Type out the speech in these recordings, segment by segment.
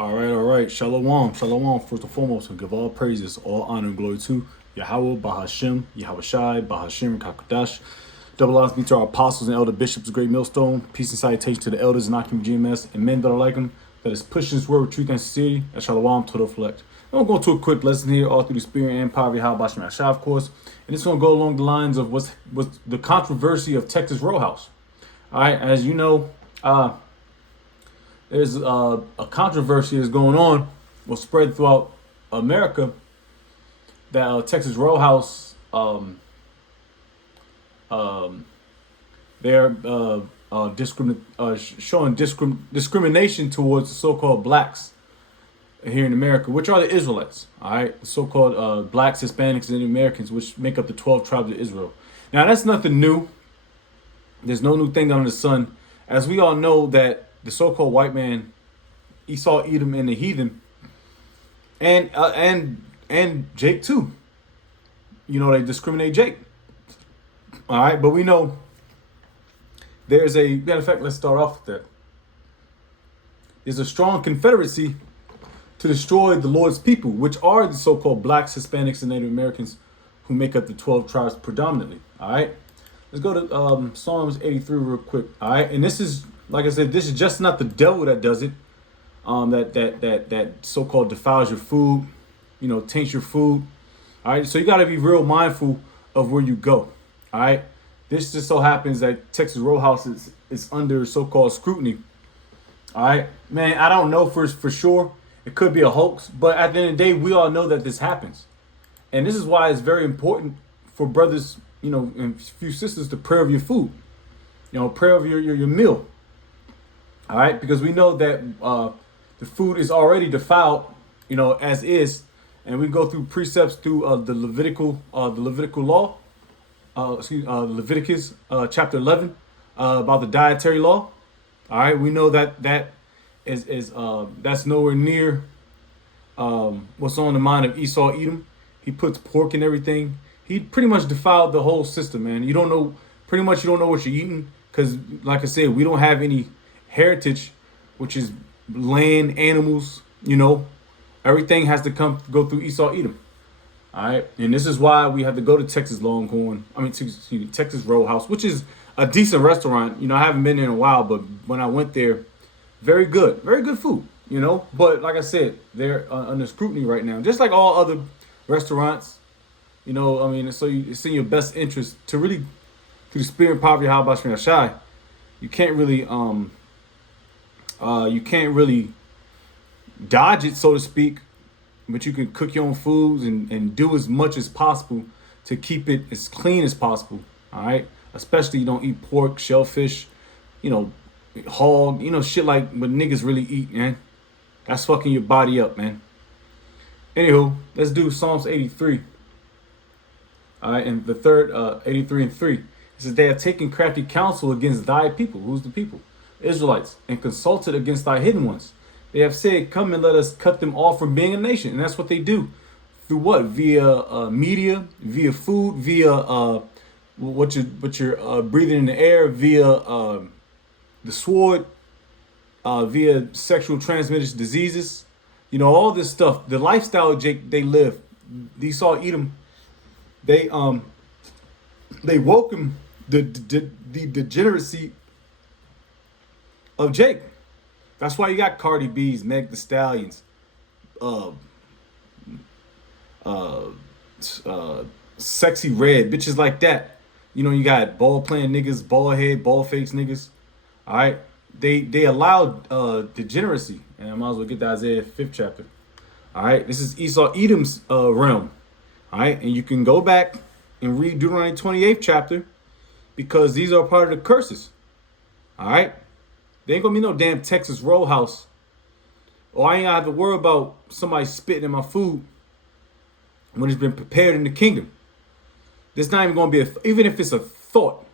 All right. Shalom, shalom. First and foremost, we give all praises, all honor and glory to Yahweh, Bahashem, Yahweh Shai, Bahashem, Kakadash. Double honors be to our apostles and elder bishops, great millstone. Peace and salutation to the elders and Akim GMS and men that are like them, that is pushing this word with truth and sincerity. And shalom to the reflect. I'm going to go to a quick lesson here, all through the spirit and power of Yahweh Bashem Shai, of course. And it's going to go along the lines of what's the controversy of Texas Roadhouse. All right, as you know, there's a controversy that's going on, was spread throughout America, that Texas Roadhouse, they're showing discrimination towards the so-called blacks here in America, which are the Israelites, all right, the so-called blacks, Hispanics, and Americans, which make up the 12 tribes of Israel. Now, that's nothing new. There's no new thing under the sun. As we all know that the so-called white man, Esau, Edom, and the heathen, and Jake too. You know, they discriminate Jake. All right, but we know there's a matter of fact. Let's start off with that. There's a strong confederacy to destroy the Lord's people, which are the so-called blacks, Hispanics, and Native Americans, who make up the 12 tribes predominantly. All right, let's go to Psalms 83 real quick. All right, and this is, like I said, this is just not the devil that does it. That so-called defiles your food, you know, taints your food. All right, so you got to be real mindful of where you go. All right, this just so happens that Texas Roadhouse is under so-called scrutiny. All right, man, I don't know for sure. It could be a hoax, but at the end of the day, we all know that this happens, and this is why it's very important for brothers, you know, and few sisters to pray over your food. You know, pray over your meal. All right, because we know that the food is already defiled, you know, as is, and we go through precepts through the Levitical law, Leviticus chapter 11 about the dietary law. All right, we know that is that's nowhere near what's on the mind of Esau, Edom. He puts pork in everything. He pretty much defiled the whole system, man. You don't know what you're eating, because, like I said, we don't have any heritage, which is land, animals, you know. Everything has to go through Esau, Edom. All right, and this is why we have to go to Texas Longhorn. Texas Roadhouse, which is a decent restaurant. You know, I haven't been there in a while, but when I went there, very good food. You know, but like I said, they're under scrutiny right now, just like all other restaurants. You know, I mean, so it's in your best interest to really, through the spirit and power of Yahweh Bashem Shai, you can't really dodge it, so to speak, but you can cook your own foods and do as much as possible to keep it as clean as possible. All right, especially you don't eat pork, shellfish, you know, hog, you know, shit like what niggas really eat, man. That's fucking your body up, man. Anywho, let's do Psalms 83. All right, and the third 83 and 3. It says, they have taken crafty counsel against thy people. Who's the people? Israelites, and consulted against thy hidden ones. They have said, come and let us cut them off from being a nation. And that's what they do. Through what? Via media, via food, via what you're breathing in the air, via the sword, via sexual transmitted diseases. You know, all this stuff. The lifestyle they live. Esau, Edom, they welcome the degeneracy of Jake. That's why you got Cardi B's, Meg the Stallions, Sexy Red, bitches like that. You know, you got ball playing niggas, ball head, ball face niggas. All right, they allowed degeneracy, and I might as well get the Isaiah 5th chapter. All right, this is Esau Edom's realm. All right, and you can go back and read Deuteronomy 28th chapter, because these are part of the curses. All right. There ain't gonna be no damn Texas Roadhouse, or I ain't gonna have to worry about somebody spitting in my food when it's been prepared in the kingdom. There's not even gonna be even if it's a thought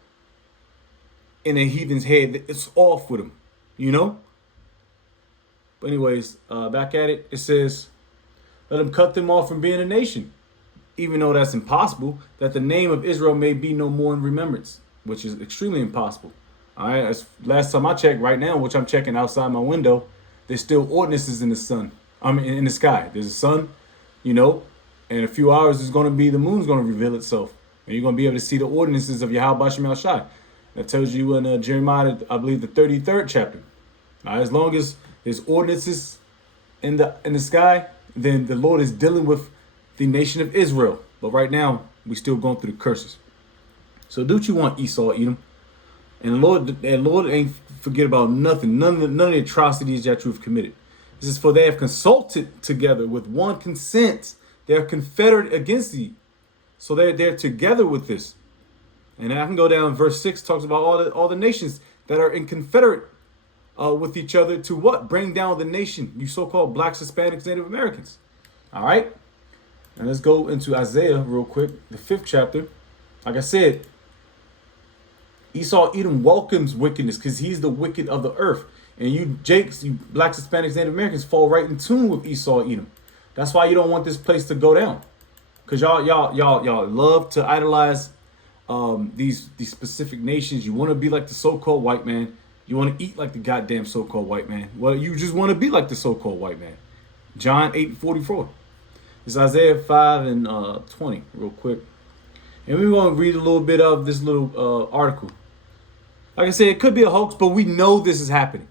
in a heathen's head, it's off with them, you know. But anyways, back at it. It says, let them cut them off from being a nation, even though that's impossible, that the name of Israel may be no more in remembrance, which is extremely impossible. All right, as last time I checked, right now, which I'm checking outside my window, there's still ordinances in the sun. I mean, in the sky. There's a sun, you know, in a few hours, it's going to be the moon's going to reveal itself. And you're going to be able to see the ordinances of Yahweh Shem Shai. That tells you in Jeremiah, I believe, the 33rd chapter. As long as there's ordinances in the sky, then the Lord is dealing with the nation of Israel. But right now, we still going through the curses. So do what you want, Esau, Edom. And Lord ain't forget about nothing, none of the atrocities that you've committed. This is for they have consulted together with one consent. They're confederate against thee. So they're together with this. And I can go down, verse 6 talks about all the nations that are in confederate with each other to what? Bring down the nation, you so-called blacks, Hispanics, Native Americans. All right? And let's go into Isaiah real quick, the 5th chapter. Like I said, Esau Edom welcomes wickedness because he's the wicked of the earth. And you Jakes, you blacks, Hispanics, Native Americans fall right in tune with Esau Edom. That's why you don't want this place to go down. Because y'all love to idolize these specific nations. You want to be like the so-called white man. You want to eat like the goddamn so-called white man. Well, you just want to be like the so-called white man. John 8:44. It's Isaiah 5 and 20 real quick. And we're going to read a little bit of this little article. Like I said, it could be a hoax, but we know this is happening.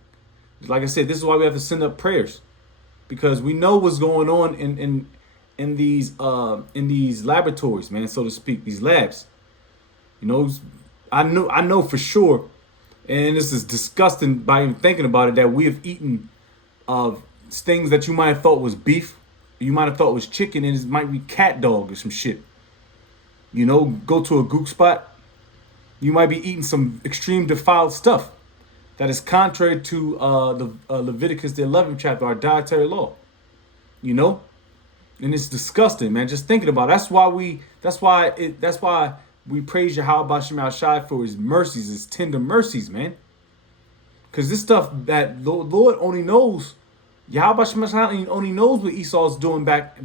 Like I said, this is why we have to send up prayers. Because we know what's going on in these laboratories, man, so to speak, these labs. You know, I know for sure, and this is disgusting by even thinking about it, that we have eaten things that you might have thought was beef, you might have thought was chicken, and it might be cat dog or some shit. You know, go to a gook spot, you might be eating some extreme defiled stuff that is contrary to the Leviticus, the 11th chapter, our dietary law. You know, and it's disgusting, man. Just thinking about it. That's why we praise Yahweh Shem Shai for his mercies, his tender mercies, man. Because this stuff that the Lord only knows, Yahweh Shem Shai only knows what Esau's doing back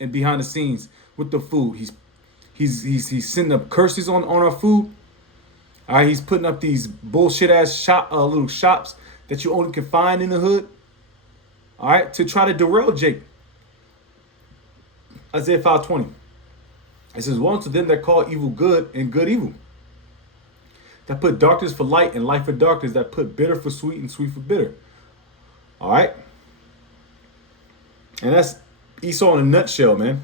and behind the scenes with the food. He's sending up curses on our food. All right, he's putting up these bullshit ass little shops that you only can find in the hood. All right, to try to derail Jake. Isaiah 5:20. It says, "Woe to them that call evil good and good evil, that put darkness for light and light for darkness, that put bitter for sweet and sweet for bitter." All right, and that's Esau in a nutshell, man.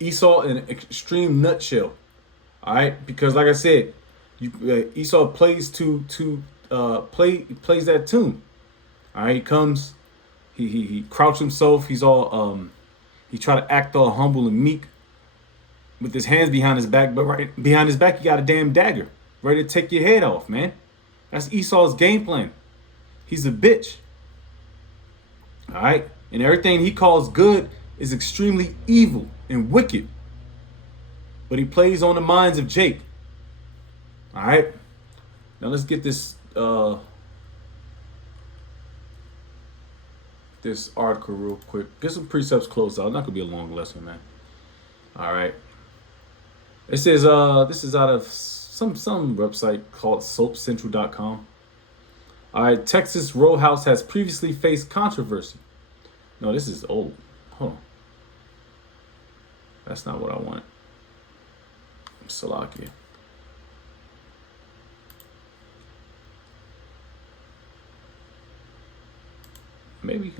Esau in an extreme nutshell. All right, because like I said, Esau plays plays that tune. All right, he comes, he crouches himself. He's all he try to act all humble and meek with his hands behind his back, but right behind his back he got a damn dagger ready to take your head off, man. That's Esau's game plan. He's a bitch. All right, and everything he calls good is extremely evil and wicked. But he plays on the minds of Jake. All right. Now let's get this this article real quick. Get some precepts closed out. Not gonna be a long lesson, man. All right. It says this is out of some website called soapcentral.com. All right. Texas row house has previously faced controversy. No, this is old. Hold on. That's not what I wanted. Salakia. Maybe,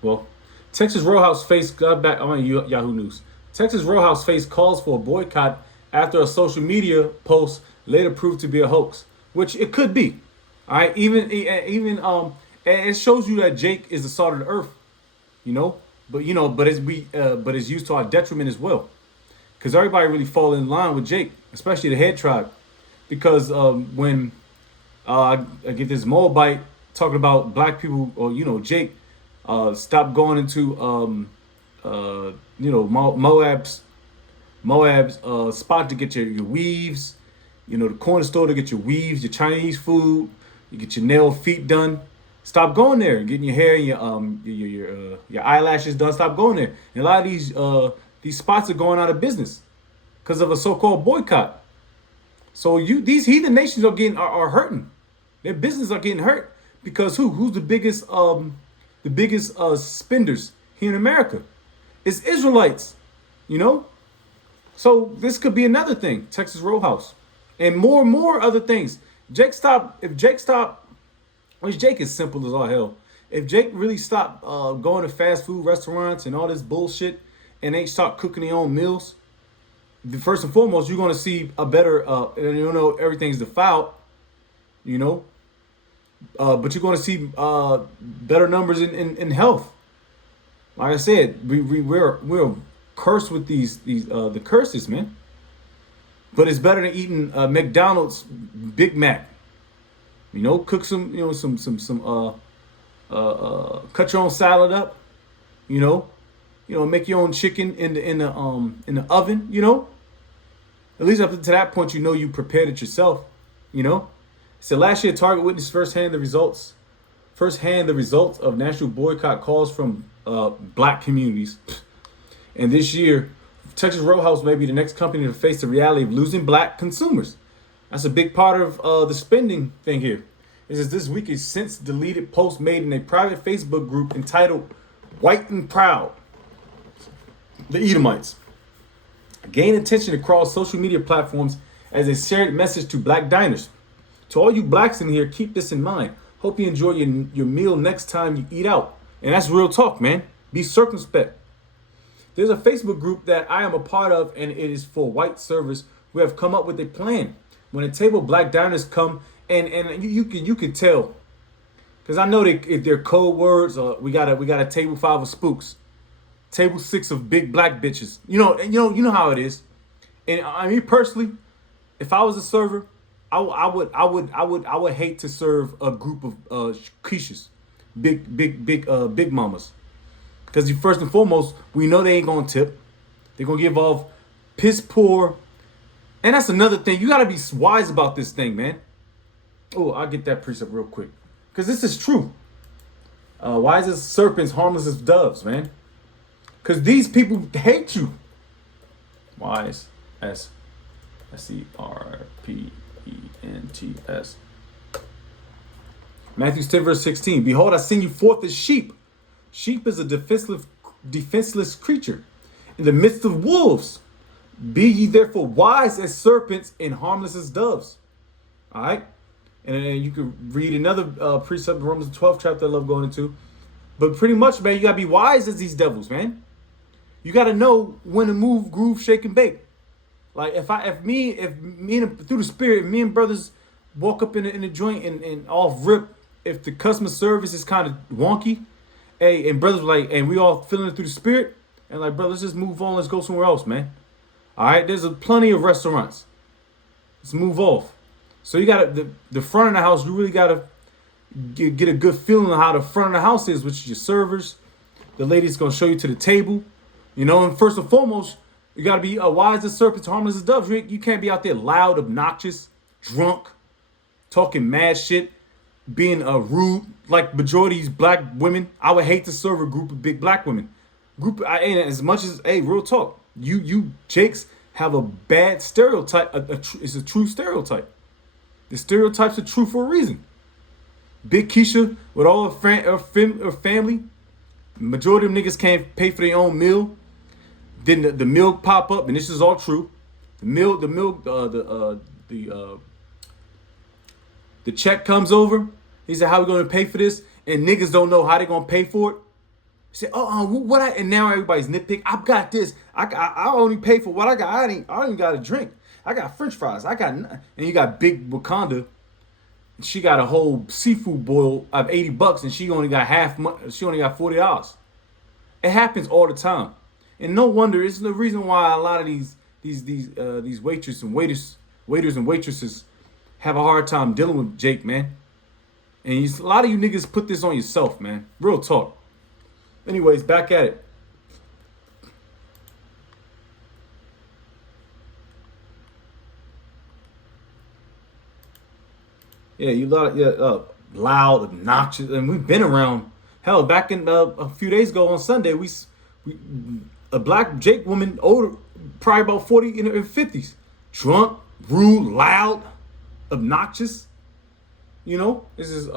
well, Texas row house faced Yahoo News. Texas row house faced calls for a boycott after a social media post later proved to be a hoax, which it could be. All right, even it shows you that Jake is the salt of the earth, but it's used to our detriment as well. Because everybody really fall in line with Jake, especially the head tribe. Because when I get this Moabite talking about black people, or Jake, stop going into Moab's spot to get your weaves, the corner store to get your weaves, your Chinese food, you get your nail feet done. Stop going there and getting your hair and your eyelashes done. Stop going there. And a lot of these spots are going out of business because of a so-called boycott. So these heathen nations are hurting. Their business are getting hurt Because who's the biggest spenders here in America? It's Israelites, you know? So this could be another thing, Texas Roadhouse. And more other things. If Jake stopped, which Jake is simple as all hell. If Jake really stopped going to fast food restaurants and all this bullshit and they start cooking their own meals, first and foremost, you're gonna see a better and you know everything's defiled, you know. But you're gonna see better numbers in health. Like I said, we're cursed with these the curses, man. But it's better than eating McDonald's Big Mac. You know, cook some, you know, cut your own salad up. You know, make your own chicken in the oven. You know, at least up to that point, you know you prepared it yourself. You know, so last year Target witnessed firsthand the results of national boycott calls from black communities, and this year Texas Roadhouse may be the next company to face the reality of losing black consumers. That's a big part of the spending thing here. Is this week a since deleted post made in a private Facebook group entitled White and Proud. The Edomites gained attention across social media platforms as a shared message to black diners. To all you blacks in here, keep this in mind. Hope you enjoy your meal next time you eat out. And that's real talk, man. Be circumspect. There's a Facebook group that I am a part of, and it is for white servers who have come up with a plan. When a table of black diners come, and you can tell, because I know they're code words. We got a table 5 of spooks, table 6 of big black bitches. You know how it is. And I mean personally, if I was a server, I would hate to serve a group of Keishas, big mamas. Because first and foremost, we know they ain't gonna tip. They're gonna give off piss poor. And that's another thing. You gotta be wise about this thing, man. Oh, I'll get that precept real quick. Because this is true. Wise as serpents, harmless as doves, man. Because these people hate you. Wise as serpents. Matthew 10 verse 16. Behold, I send you forth as sheep. Sheep is a defenseless creature in the midst of wolves. Be ye therefore wise as serpents and harmless as doves. All right. And then you can read another precept in Romans 12 chapter I love going into. But pretty much, man, you got to be wise as these devils, man. You got to know when to move, groove, shake, and bake. Like if me and through the spirit, me and brothers walk up in the joint and off rip, if the customer service is kind of wonky, hey, and brothers like, and we all feeling it through the spirit, and like, brother, let's just move on. Let's go somewhere else, man. All right, there's plenty of restaurants. Let's move off. So you got the front of the house. You really got to get a good feeling of how the front of the house is, which is your servers. The lady's gonna show you to the table, you know. And first and foremost, you got to be wise as serpents, harmless as doves. You can't be out there loud, obnoxious, drunk, talking mad shit, being rude. Like majority of these black women, I would hate to serve a group of big black women. And as much as, hey, real talk, you Jakes have a bad stereotype. It's a true stereotype. The stereotypes are true for a reason. Big Keisha with all her family, majority of them niggas can't pay for their own meal. Then the meal pop up, and this is all true. The check comes over. He said, "How we gonna pay for this?" And niggas don't know how they gonna pay for it. He said, "What?" And now everybody's nitpick. I've got this. I only pay for what I got. I don't even got a drink. I got French fries. I got nothing. And you got Big Wakanda. She got a whole seafood boil of $80, and she only got She only got $40. It happens all the time, and no wonder. It's the reason why a lot of these waiters and waitresses have a hard time dealing with Jake, man. And a lot of you niggas put this on yourself, man. Real talk. Anyways, back at it. Yeah, loud, obnoxious, and we've been around. Hell, back in a few days ago on Sunday, we a black Jake woman, older, probably about 40 in her 50s, drunk, rude, loud, obnoxious. You know, this is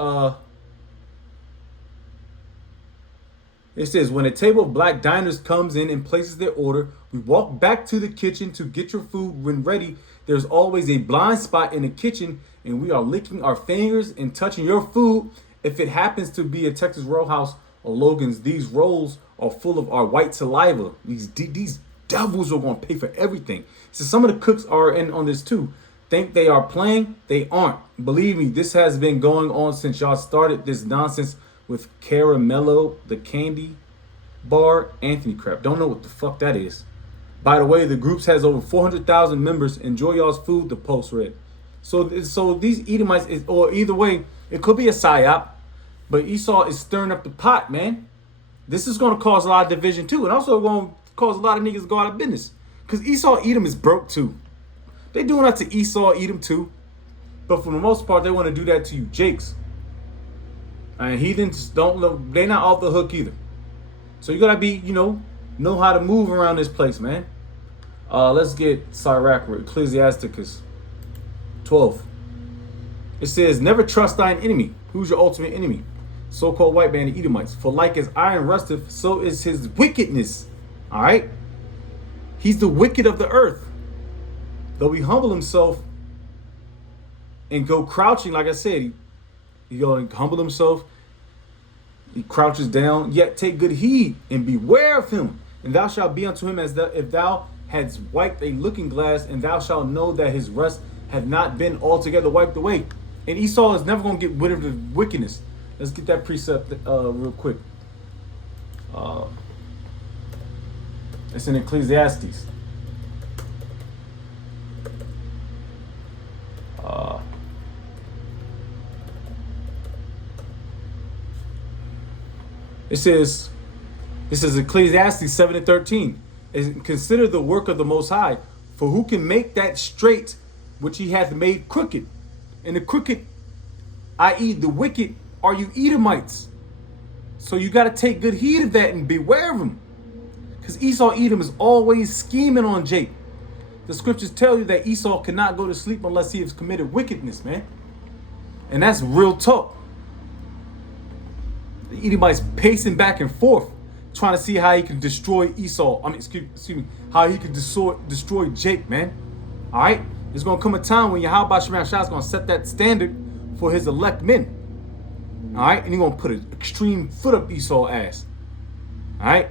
It says, when a table of black diners comes in and places their order, we walk back to the kitchen to get your food. When ready, there's always a blind spot in the kitchen, and we are licking our fingers and touching your food. If it happens to be a Texas Roadhouse or Logan's, these rolls are full of our white saliva. These devils are going to pay for everything. So some of the cooks are in on this too. Think they are playing? They aren't. Believe me, this has been going on since y'all started this nonsense with Caramello, the candy bar, Anthony crap. Don't know what the fuck that is. By the way, the groups has over 400,000 members. Enjoy y'all's food, the post read. So these Edomites, or either way, it could be a psyop, but Esau is stirring up the pot, man. This is going to cause a lot of division too, and also going to cause a lot of niggas to go out of business. Because Esau, Edom is broke too. They doing that to Esau, Edom too. But for the most part, they want to do that to you, Jakes. And heathens they're not off the hook either. So you gotta be, know how to move around this place, man. Let's get Sirach, Ecclesiasticus 12. It says, never trust thine enemy. Who's your ultimate enemy? So-called white man, the Edomites. For like as iron rusteth, so is his wickedness. All right? He's the wicked of the earth. Though he humble himself and go crouching, like I said, he going to humble himself. He crouches down, yet take good heed and beware of him. And thou shalt be unto him as if thou hadst wiped a looking glass, and thou shalt know that his rest hath not been altogether wiped away. And Esau is never going to get rid of the wickedness. Let's get that precept real quick. It's in Ecclesiastes. It says, this is Ecclesiastes 7 and 13. Consider the work of the Most High, for who can make that straight which he hath made crooked? And the crooked, i.e. the wicked, are you Edomites. So you got to take good heed of that and beware of them. Because Esau, Edom is always scheming on Jake. The scriptures tell you that Esau cannot go to sleep unless he has committed wickedness, man. And that's real talk. The Edomites pacing back and forth, trying to see how he can destroy Esau. Excuse me, how he can destroy Jake, man. All right? There's going to come a time when Yahweh Shema Shah is going to set that standard for his elect men. All right? And he's going to put an extreme foot up Esau's ass. All right?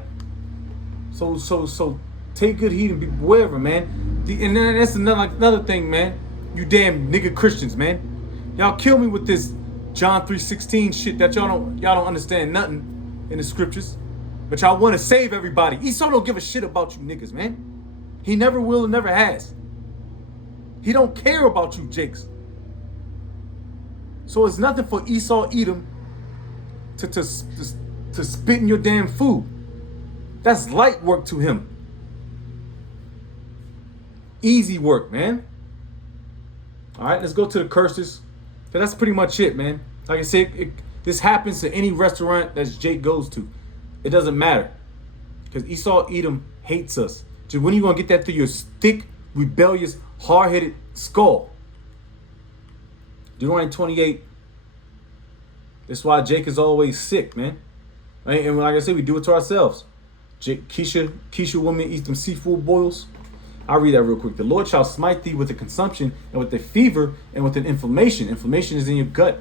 So take good heed and beware of him, man. And then that's another thing, man. You damn nigga Christians, man. Y'all kill me with this John 3:16 shit that y'all don't understand nothing in the scriptures. But y'all want to save everybody. Esau don't give a shit about you niggas, man. He never will and never has. He don't care about you Jakes. So it's nothing for Esau Edom to spit in your damn food. That's light work to him. Easy work, man. All right, let's go to the curses. That's pretty much it, man. Like I said, this happens to any restaurant that Jake goes to. It doesn't matter. Because Esau Edom hates us. Just when are you going to get that through your thick, rebellious, hard-headed skull? Deuteronomy 28. That's why Jake is always sick, man. Right? And like I said, we do it to ourselves. Keisha woman eats them seafood boils. I'll read that real quick. The Lord shall smite thee with the consumption and with the fever and with an inflammation. Inflammation is in your gut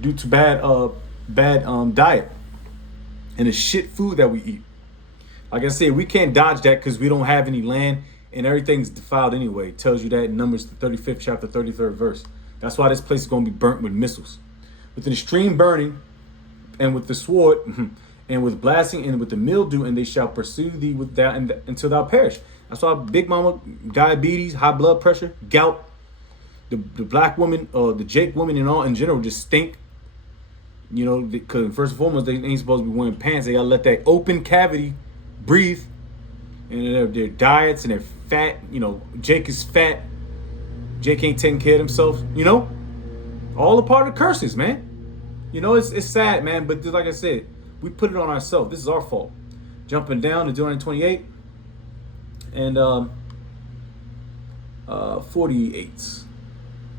due to bad diet and the shit food that we eat. Like I said, we can't dodge that because we don't have any land and everything's defiled anyway. It tells you that in Numbers, the 35th chapter, 33rd verse. That's why this place is going to be burnt with missiles. With an extreme burning and with the sword and with blasting and with the mildew, and they shall pursue thee with that until thou perish. That's why Big Mama, diabetes, high blood pressure, gout, the black woman, the Jake woman and all in general just stink. You know, because first and foremost, they ain't supposed to be wearing pants. They got to let that open cavity breathe. And their diets and their fat, Jake is fat. Jake ain't taking care of himself, all a part of curses, man. It's sad, man. But like I said, we put it on ourselves. This is our fault. Jumping down to Deuteronomy 28 and 48.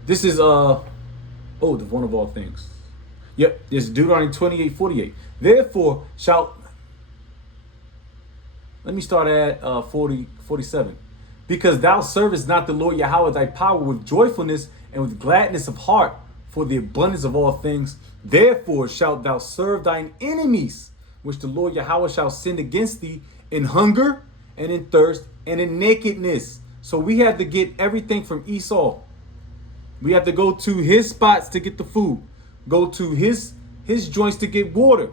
This is the one of all things. Yep, it's Deuteronomy 28:48. Therefore shalt, let me start at 47. Because thou servest not the Lord Yahweh thy power with joyfulness and with gladness of heart for the abundance of all things. Therefore shalt thou serve thine enemies, which the Lord Yahweh shall send against thee in hunger and in thirst and in nakedness. So we have to get everything from Esau. We have to go to his spots to get the food. Go to his joints to get water.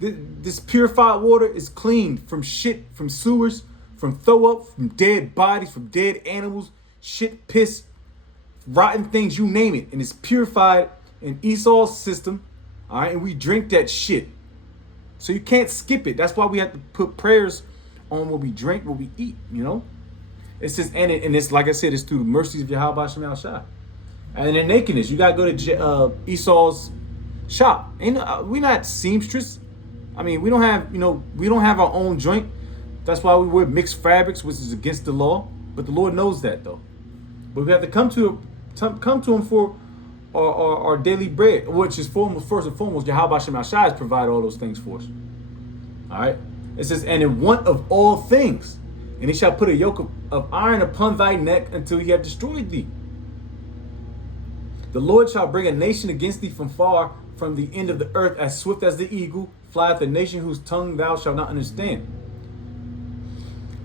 This purified water is cleaned from shit, from sewers, from throw up, from dead bodies, from dead animals, shit, piss, rotten things, you name it. And it's purified in Esau's system. All right. And we drink that shit. So you can't skip it. That's why we have to put prayers on what we drink, what we eat, you know. It says, and it's like I said, it's through the mercies of Yahweh Shem Shai. And in nakedness, you gotta go to Esau's shop. And we're not seamstress. I mean, we don't have our own joint. That's why we wear mixed fabrics, which is against the law. But the Lord knows that, though. But we have to come to Him for our daily bread, which is first and foremost, Yahweh Shem Shai has provided all those things for us. All right. It says, and in want of all things, and He shall put a yoke of iron upon thy neck until He have destroyed thee. The Lord shall bring a nation against thee from far, from the end of the earth, as swift as the eagle, flieth a nation whose tongue thou shalt not understand.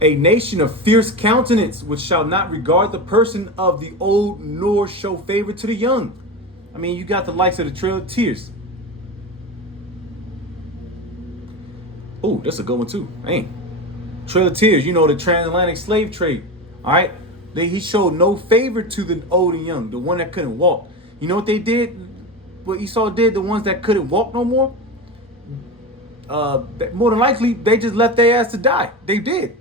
A nation of fierce countenance, which shall not regard the person of the old, nor show favor to the young. I mean, you got the likes of the Trail of Tears. Oh, that's a good one too. Man, Trail of Tears, you know, the transatlantic slave trade. All right. He showed no favor to the old and young, the one that couldn't walk. You know what they did? What Esau did, the ones that couldn't walk no more? More than likely, they just left their ass to die. They did.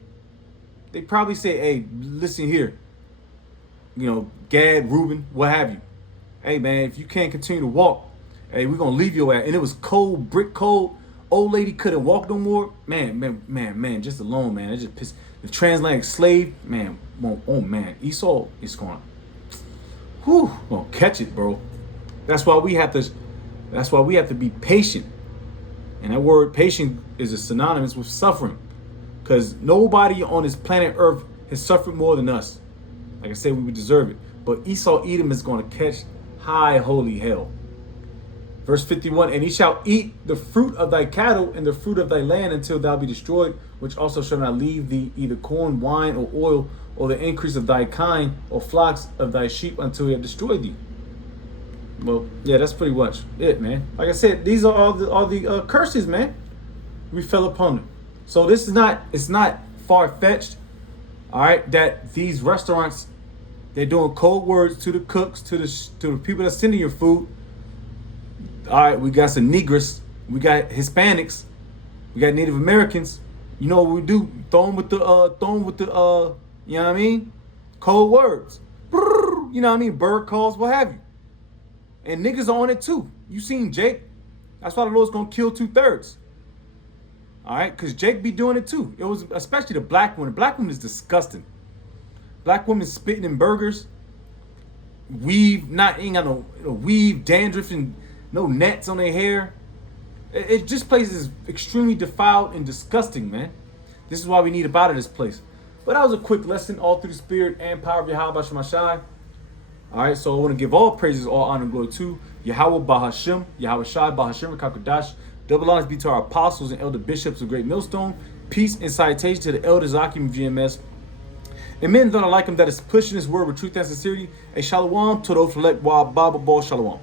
They probably said, hey, listen here. You know, Gad, Reuben, what have you. Hey, man, if you can't continue to walk, hey, we're going to leave your ass. And it was cold, brick cold. Old lady couldn't walk no more. Man, just alone, man. It just pissed. The transatlantic slave, man, oh, man. Esau is going to catch it, bro. That's why we have to be patient. And that word patient is synonymous with suffering. Because nobody on this planet Earth has suffered more than us. Like I said, we would deserve it. But Esau Edom is going to catch high holy hell. Verse 51, and he shall eat the fruit of thy cattle and the fruit of thy land until thou be destroyed, which also shall not leave thee either corn, wine, or oil, or the increase of thy kind, or flocks of thy sheep until he have destroyed thee. Well, yeah, that's pretty much it, man. Like I said, these are all the curses, man. We fell upon them. So it's not far-fetched, all right, that these restaurants, they're doing cold words to the cooks, to the people that's sending your food. All right, we got some Negroes, we got Hispanics, we got Native Americans. You know what we do? Throw them with the, you know what I mean? Cold words. You know what I mean? Bird calls, what have you. And niggas are on it too. You seen Jake. That's why the Lord's gonna kill 2/3. All right, because Jake be doing it too. It was especially the black woman. Black woman is disgusting. Black women spitting in burgers. Ain't got no weave, dandruff, and no nets on their hair. It just place is extremely defiled and disgusting, man. This is why we need up out of this place. But that was a quick lesson, all through the spirit and power of Yahweh Shem Shai. All right, so I want to give all praises, all honor, and glory to Yahweh Bahashem, Yahweh Shai, Bahashem, Kakadash. Double honors be to our apostles and elder bishops of Great Millstone. Peace and citation to the elders, Akim GMS. And men that are like him that is pushing his word with truth and sincerity. A shalom to those elect wild Bible ball shalom.